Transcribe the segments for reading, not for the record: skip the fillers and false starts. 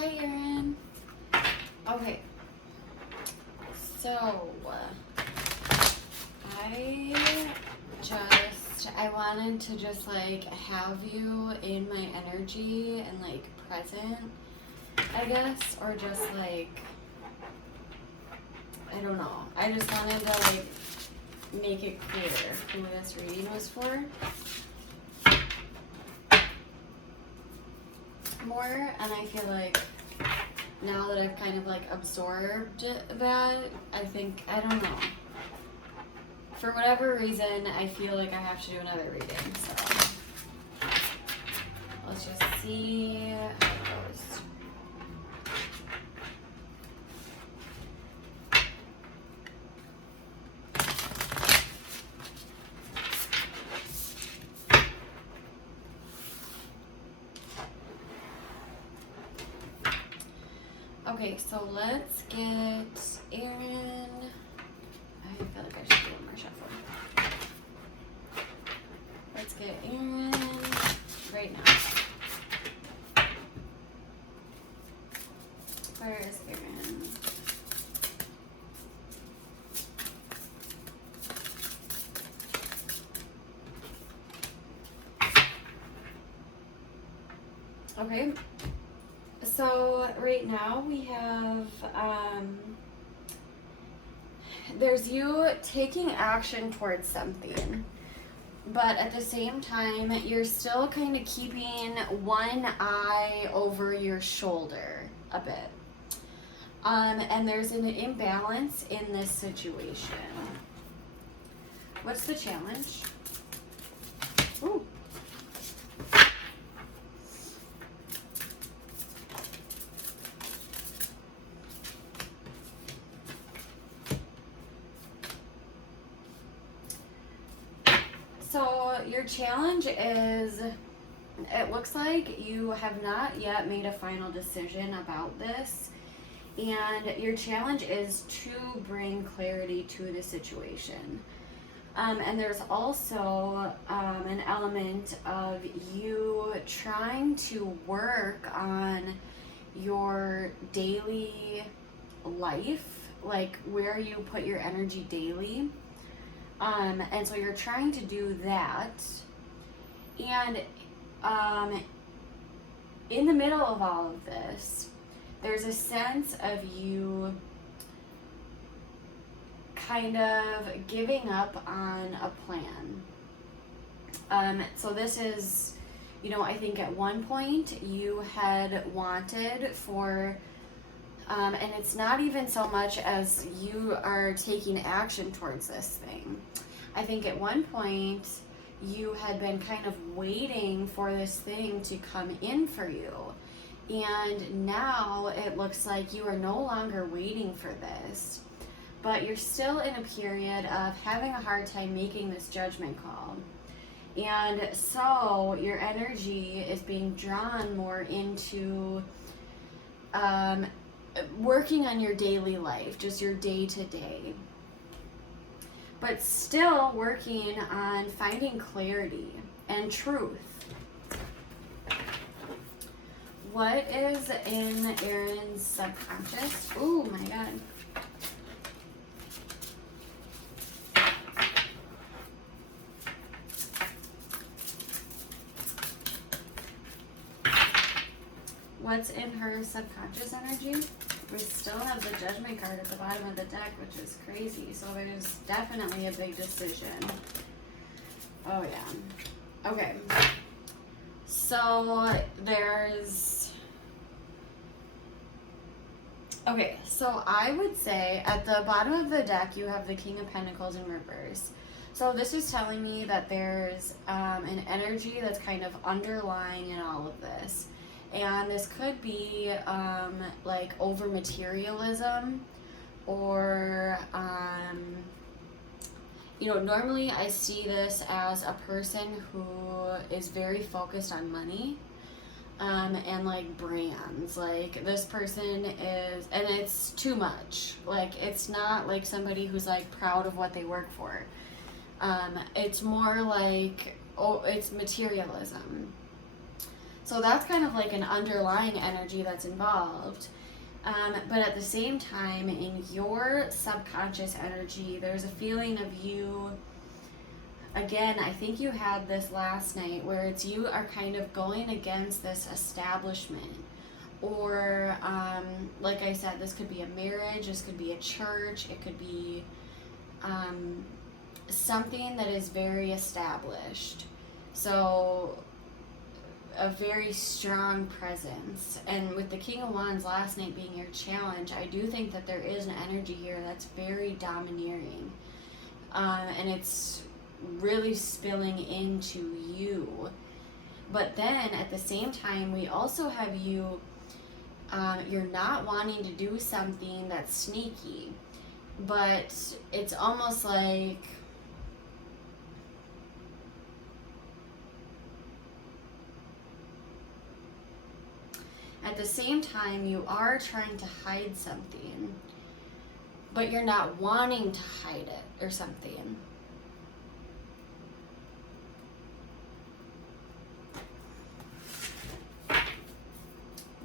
Hi, Erin. Okay, so I wanted to just like have you in my energy and like present, I guess, or just like, I don't know. I just wanted to like make it clear who this reading was for. More, and I feel like now that I've kind of like absorbed that, I don't know. For whatever reason, I feel like I have to do another reading, so let's just see how it goes. Okay, so let's get Erin. I feel like I should do one more shuffle. Let's get Erin right now. Where is Erin? Okay. So right now we have, there's you taking action towards something, but at the same time, you're still kind of keeping one eye over your shoulder a bit. And there's an imbalance in this situation. What's the challenge? Ooh. So your challenge is, it looks like you have not yet made a final decision about this, and your challenge is to bring clarity to the situation. And there's also an element of you trying to work on your daily life, like where you put your energy daily. And so you're trying to do that. And in the middle of all of this, there's a sense of you kind of giving up on a plan. So this is, I think at one point you had wanted for, and it's not even so much as you are taking action towards this thing. I think at one point you had been kind of waiting for this thing to come in for you. And now it looks like you are no longer waiting for this, but you're still in a period of having a hard time making this judgment call. And so your energy is being drawn more into working on your daily life, just your day-to-day, but still working on finding clarity and truth. What is in Erin's subconscious? Oh my God. What's in her subconscious energy? We still have the Judgment card at the bottom of the deck, which is crazy. So there's definitely a big decision. Oh yeah. Okay. So there's... Okay, so I would say at the bottom of the deck, you have the King of Pentacles in reverse. So this is telling me that there's an energy that's kind of underlying in all of this. And this could be like over materialism, or normally I see this as a person who is very focused on money and like brands. Like this person is, and it's too much. Like it's not like somebody who's like proud of what they work for. It's more like, it's materialism. So that's kind of like an underlying energy that's involved. But at the same time, in your subconscious energy, there's a feeling of you. Again, I think you had this last night where it's you are kind of going against this establishment. Or, like I said, this could be a marriage, this could be a church, it could be something that is very established. So, a very strong presence. And with the King of Wands last night being your challenge, I do think that there is an energy here that's very domineering. And it's really spilling into you. But then at the same time, we also have you, you're not wanting to do something that's sneaky, but it's almost like at the same time you are trying to hide something, but you're not wanting to hide it or something.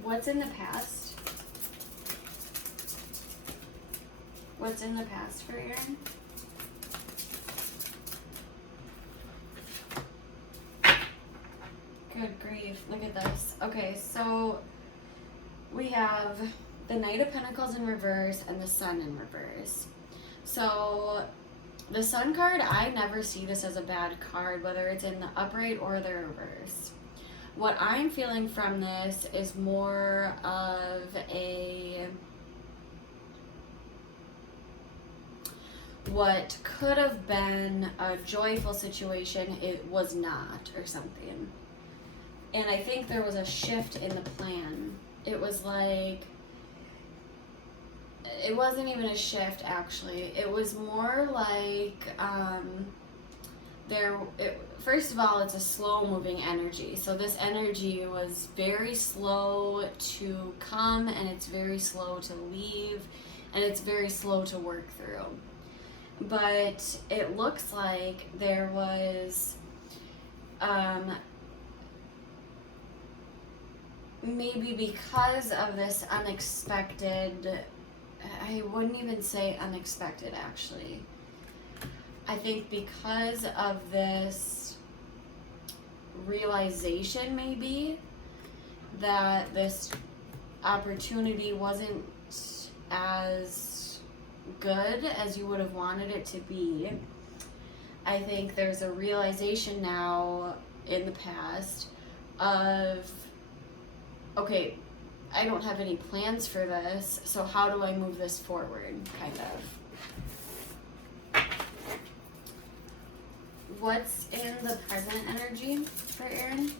What's in the past? What's in the past for Erin? Good grief, look at this. Okay, so we have the Knight of Pentacles in reverse and the Sun in reverse. So the Sun card, I never see this as a bad card, whether it's in the upright or the reverse. What I'm feeling from this is more of what could have been a joyful situation, it was not, or something. And I think there was a shift in the plan. It was like, it wasn't even a shift actually. It was more like, first of all, it's a slow moving energy. So this energy was very slow to come, and it's very slow to leave, and it's very slow to work through. But it looks like there was maybe because of this unexpected, I wouldn't even say unexpected actually. I think because of this realization maybe that this opportunity wasn't as good as you would have wanted it to be, I think there's a realization now in the past of, okay, I don't have any plans for this, so how do I move this forward, kind of. What's in the present energy for Erin?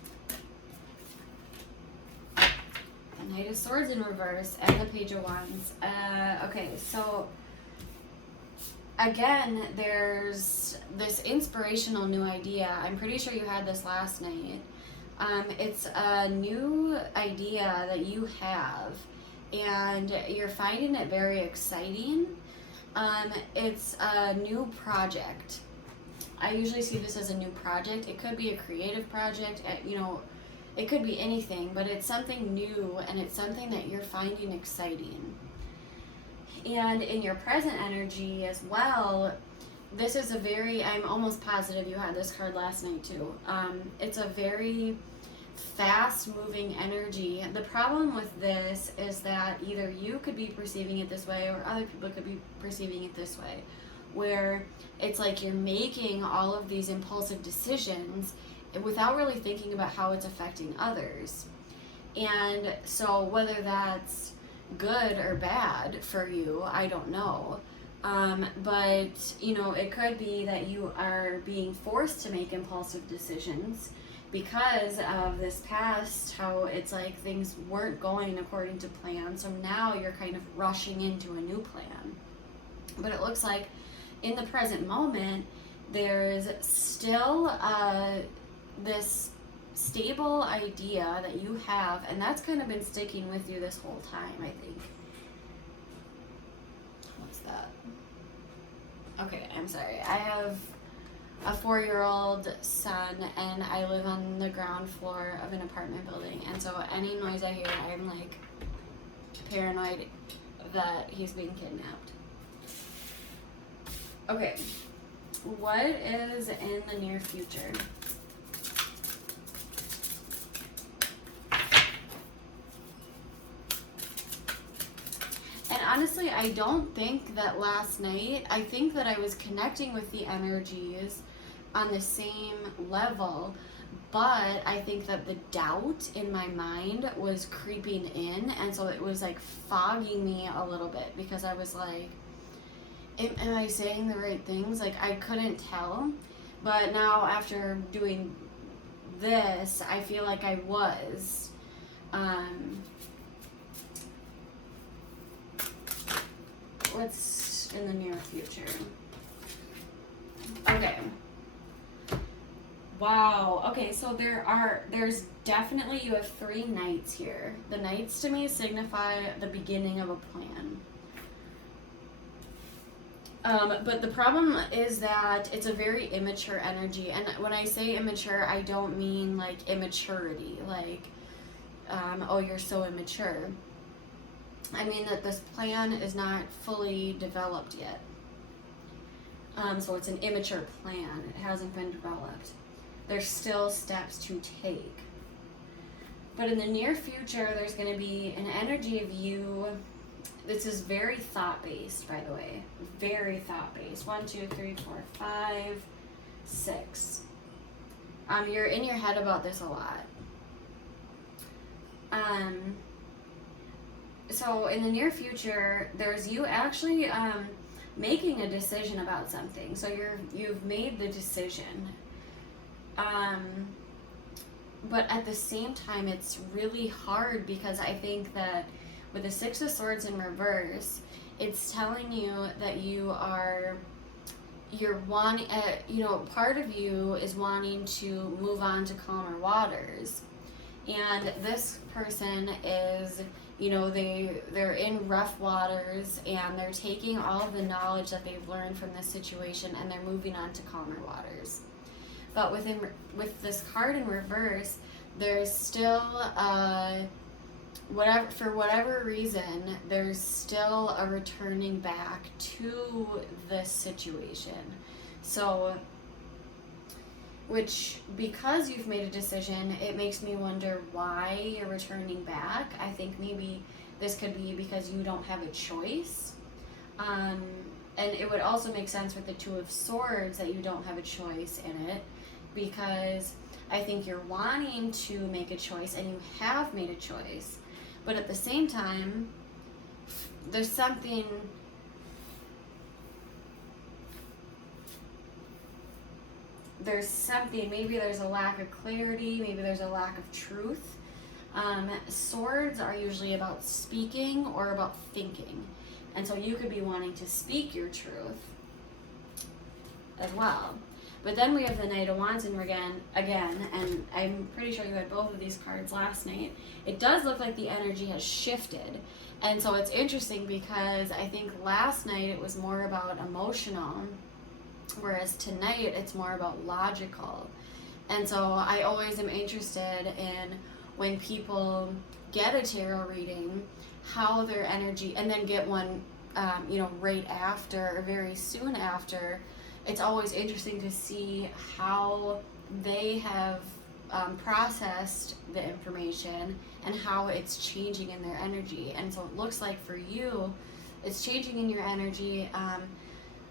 The Knight of Swords in reverse and the Page of Wands. Okay, so again, there's this inspirational new idea. I'm pretty sure you had this last night. It's a new idea that you have, and you're finding it very exciting. It's a new project. I usually see this as a new project. It could be a creative project, it could be anything, but it's something new, and it's something that you're finding exciting. And in your present energy as well, this is I'm almost positive you had this card last night too. It's a very fast-moving energy. The problem with this is that either you could be perceiving it this way or other people could be perceiving it this way, where it's like you're making all of these impulsive decisions without really thinking about how it's affecting others. And so whether that's good or bad for you, I don't know. But, it could be that you are being forced to make impulsive decisions because of this past, how it's like things weren't going according to plan. So now you're kind of rushing into a new plan. But it looks like in the present moment, there's still this stable idea that you have, and that's kind of been sticking with you this whole time, I think. What's that? Okay, I'm sorry. I have a 4-year-old son, and I live on the ground floor of an apartment building, and so any noise I hear, I'm like paranoid that he's being kidnapped. Okay, what is in the near future? And honestly, I don't think that last night, I think that I was connecting with the energies on the same level, but I think that the doubt in my mind was creeping in, and so it was like fogging me a little bit, because I was like, am I saying the right things? Like, I couldn't tell. But now after doing this, I feel like I was. What's in the near future? Okay. Wow. Okay, so there's definitely, you have 3 knights here. The knights to me signify the beginning of a plan. But the problem is that it's a very immature energy. And when I say immature, I don't mean like immaturity, like, oh, you're so immature. I mean that this plan is not fully developed yet. So it's an immature plan. It hasn't been developed. There's still steps to take. But in the near future, there's going to be an energy of you. This is very thought-based, by the way. Very thought-based. 1, 2, 3, 4, 5, 6. You're in your head about this a lot. So in the near future, there's you actually making a decision about something. So you've made the decision. But at the same time, it's really hard, because I think that with the 6 of Swords in reverse, it's telling you that you're wanting, part of you is wanting to move on to calmer waters. And this person is, they're in rough waters, and they're taking all of the knowledge that they've learned from this situation, and they're moving on to calmer waters. But with this card in reverse, there's still for whatever reason, there's still a returning back to this situation. So, which, because you've made a decision, it makes me wonder why you're returning back. I think maybe this could be because you don't have a choice. And it would also make sense with the 2 of Swords that you don't have a choice in it, because I think you're wanting to make a choice, and you have made a choice. But at the same time, there's something, maybe there's a lack of clarity, maybe there's a lack of truth. Swords are usually about speaking or about thinking. And so you could be wanting to speak your truth as well. But then we have the Knight of Wands in again, and I'm pretty sure you had both of these cards last night. It does look like the energy has shifted. And so it's interesting, because I think last night it was more about emotional, whereas tonight it's more about logical. And so I always am interested in, when people get a tarot reading, how their energy, and then get one, right after or very soon after. It's always interesting to see how they have processed the information and how it's changing in their energy. And so it looks like for you, it's changing in your energy.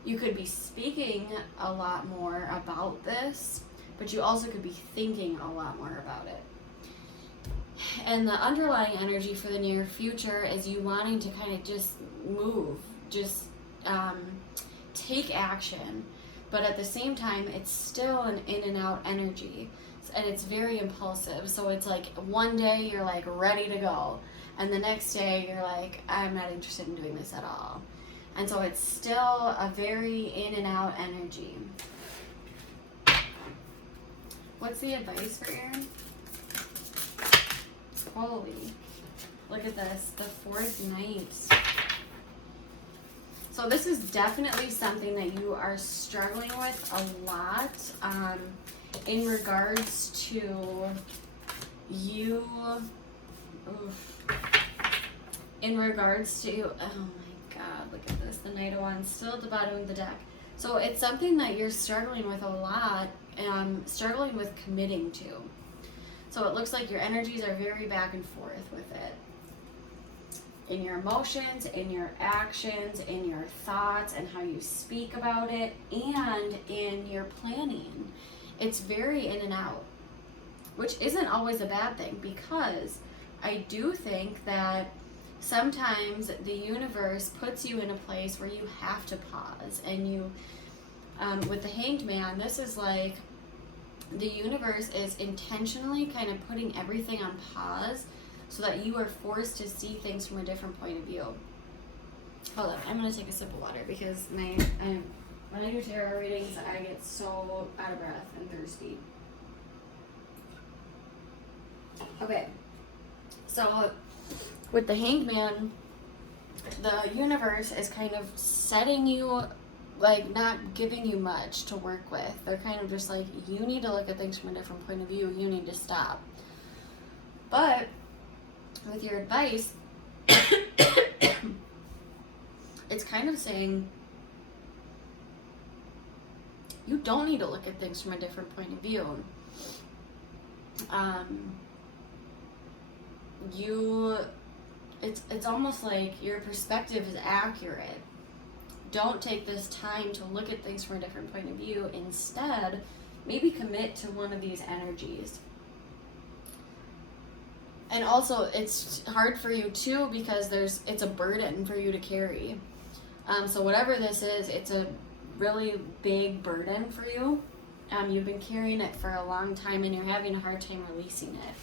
You could be speaking a lot more about this, but you also could be thinking a lot more about it. And the underlying energy for the near future is you wanting to kind of just move, just take action. But at the same time, it's still an in and out energy, and it's very impulsive. So it's like one day you're like ready to go, and the next day you're like, I'm not interested in doing this at all. And so it's still a very in and out energy. What's the advice for Erin? Holy, look at this, the 4th Knight. So this is definitely something that you are struggling with a lot in regards to you, in regards to, oh my God, look at this, the Knight of Wands still at the bottom of the deck. So it's something that you're struggling with a lot, struggling with committing to. So it looks like your energies are very back and forth with it. In your emotions, in your actions, in your thoughts, and how you speak about it, and in your planning. It's very in and out, which isn't always a bad thing, because I do think that sometimes the universe puts you in a place where you have to pause. And you, with the Hanged Man, this is like the universe is intentionally kind of putting everything on pause so that you are forced to see things from a different point of view. Hold on, I'm going to take a sip of water because when I do tarot readings, I get so out of breath and thirsty. Okay, so with the Hanged Man, the universe is kind of setting you, like, not giving you much to work with. They're kind of just like, you need to look at things from a different point of view. You need to stop. But with your advice, it's kind of saying you don't need to look at things from a different point of view. It's almost like your perspective is accurate. Don't take this time to look at things from a different point of view. Instead, maybe commit to one of these energies. And also, it's hard for you too because it's a burden for you to carry. So whatever this is, it's a really big burden for you. You've been carrying it for a long time and you're having a hard time releasing it.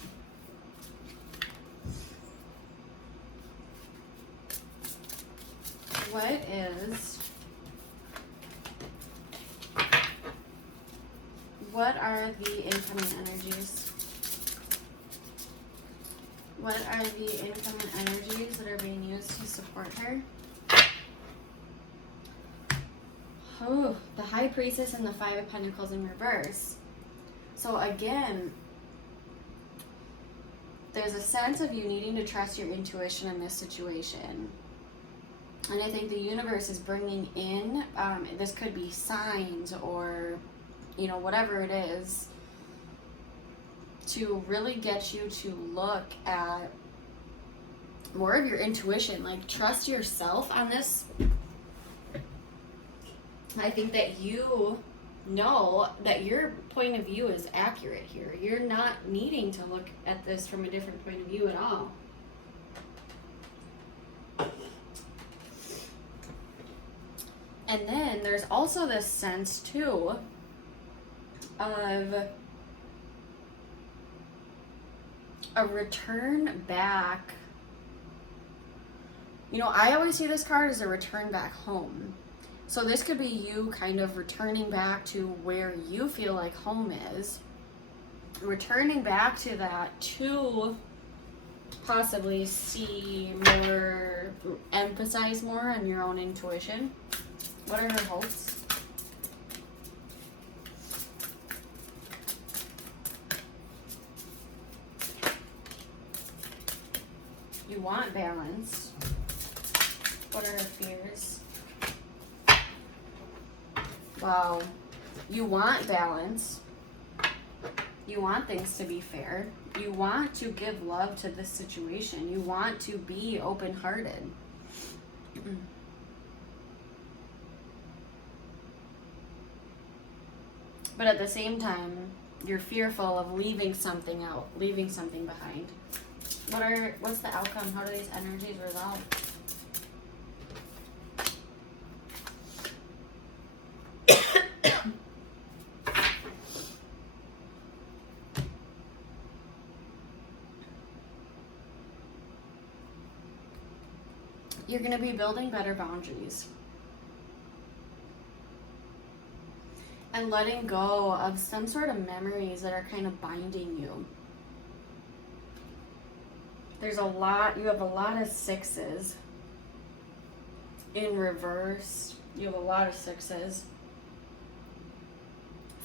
What are the incoming energies? What are the incoming energies that are being used to support her? Oh, the High Priestess and the Five of Pentacles in reverse. So again, there's a sense of you needing to trust your intuition in this situation. And I think the universe is bringing in, this could be signs or, whatever it is, to really get you to look at more of your intuition. Like, trust yourself on this. I think that you know that your point of view is accurate here. You're not needing to look at this from a different point of view at all. And then there's also this sense too of a return back. I always see this card as a return back home. So this could be you kind of returning back to where you feel like home is. Returning back to that to possibly see more, emphasize more on your own intuition. What are her hopes? You want balance. What are her fears? Wow. You want balance. You want things to be fair. You want to give love to this situation. You want to be open-hearted. But at the same time, you're fearful of leaving something out, leaving something behind. What's the outcome? How do these energies resolve? You're going to be building better boundaries. And letting go of some sort of memories that are kind of binding you. You have a lot of sixes. in reverse. You have a lot of 6s.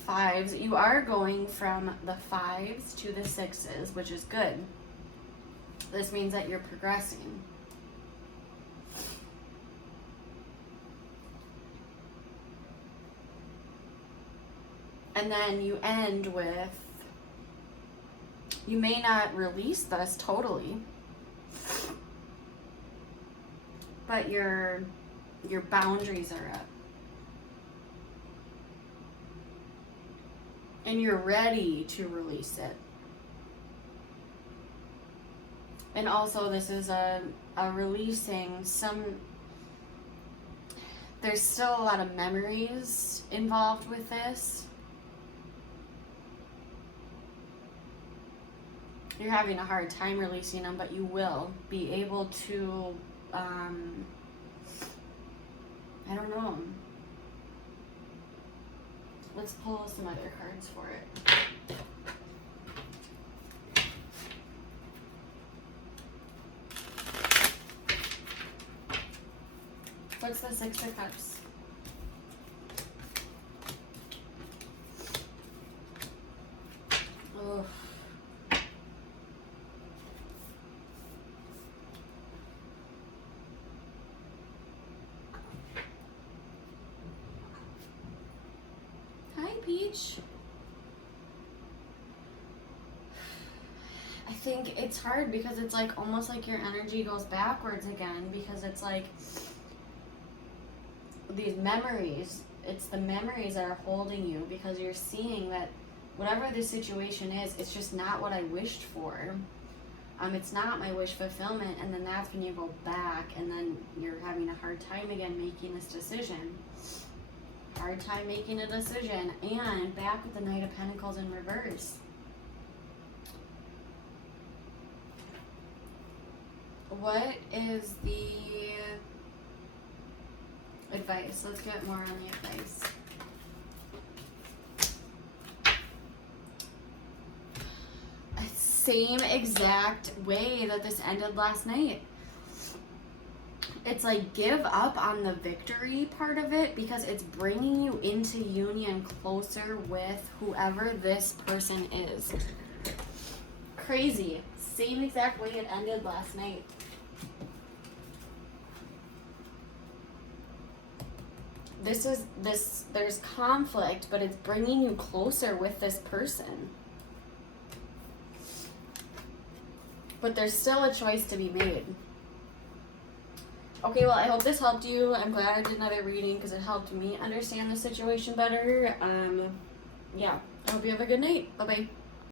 5s. You are going from the 5s to the 6s, which is good. This means that you're progressing. And then you end with, you may not release this totally, but your boundaries are up. And you're ready to release it. And also this is a releasing some, there's still a lot of memories involved with this. You're having a hard time releasing them, but you will be able to, I don't know. Let's pull some other cards for it. What's the 6 of Cups? Oh. Peach. I think it's hard because it's like almost like your energy goes backwards again, because it's like these memories, it's the memories that are holding you, because you're seeing that whatever the situation is, it's just not what I wished for. It's not my wish fulfillment, and then that's when you go back and then you're having a hard time again making this decision. Hard time making a decision, and back with the Knight of Pentacles in reverse. What is the advice? Let's get more on the advice. Same exact way that this ended last night. It's like, give up on the victory part of it, because it's bringing you into union closer with whoever this person is. Crazy. Same exact way it ended last night. There's conflict, but it's bringing you closer with this person. But there's still a choice to be made. Okay, well, I hope this helped you. I'm glad I did another reading because it helped me understand the situation better. Yeah, I hope you have a good night. Bye-bye.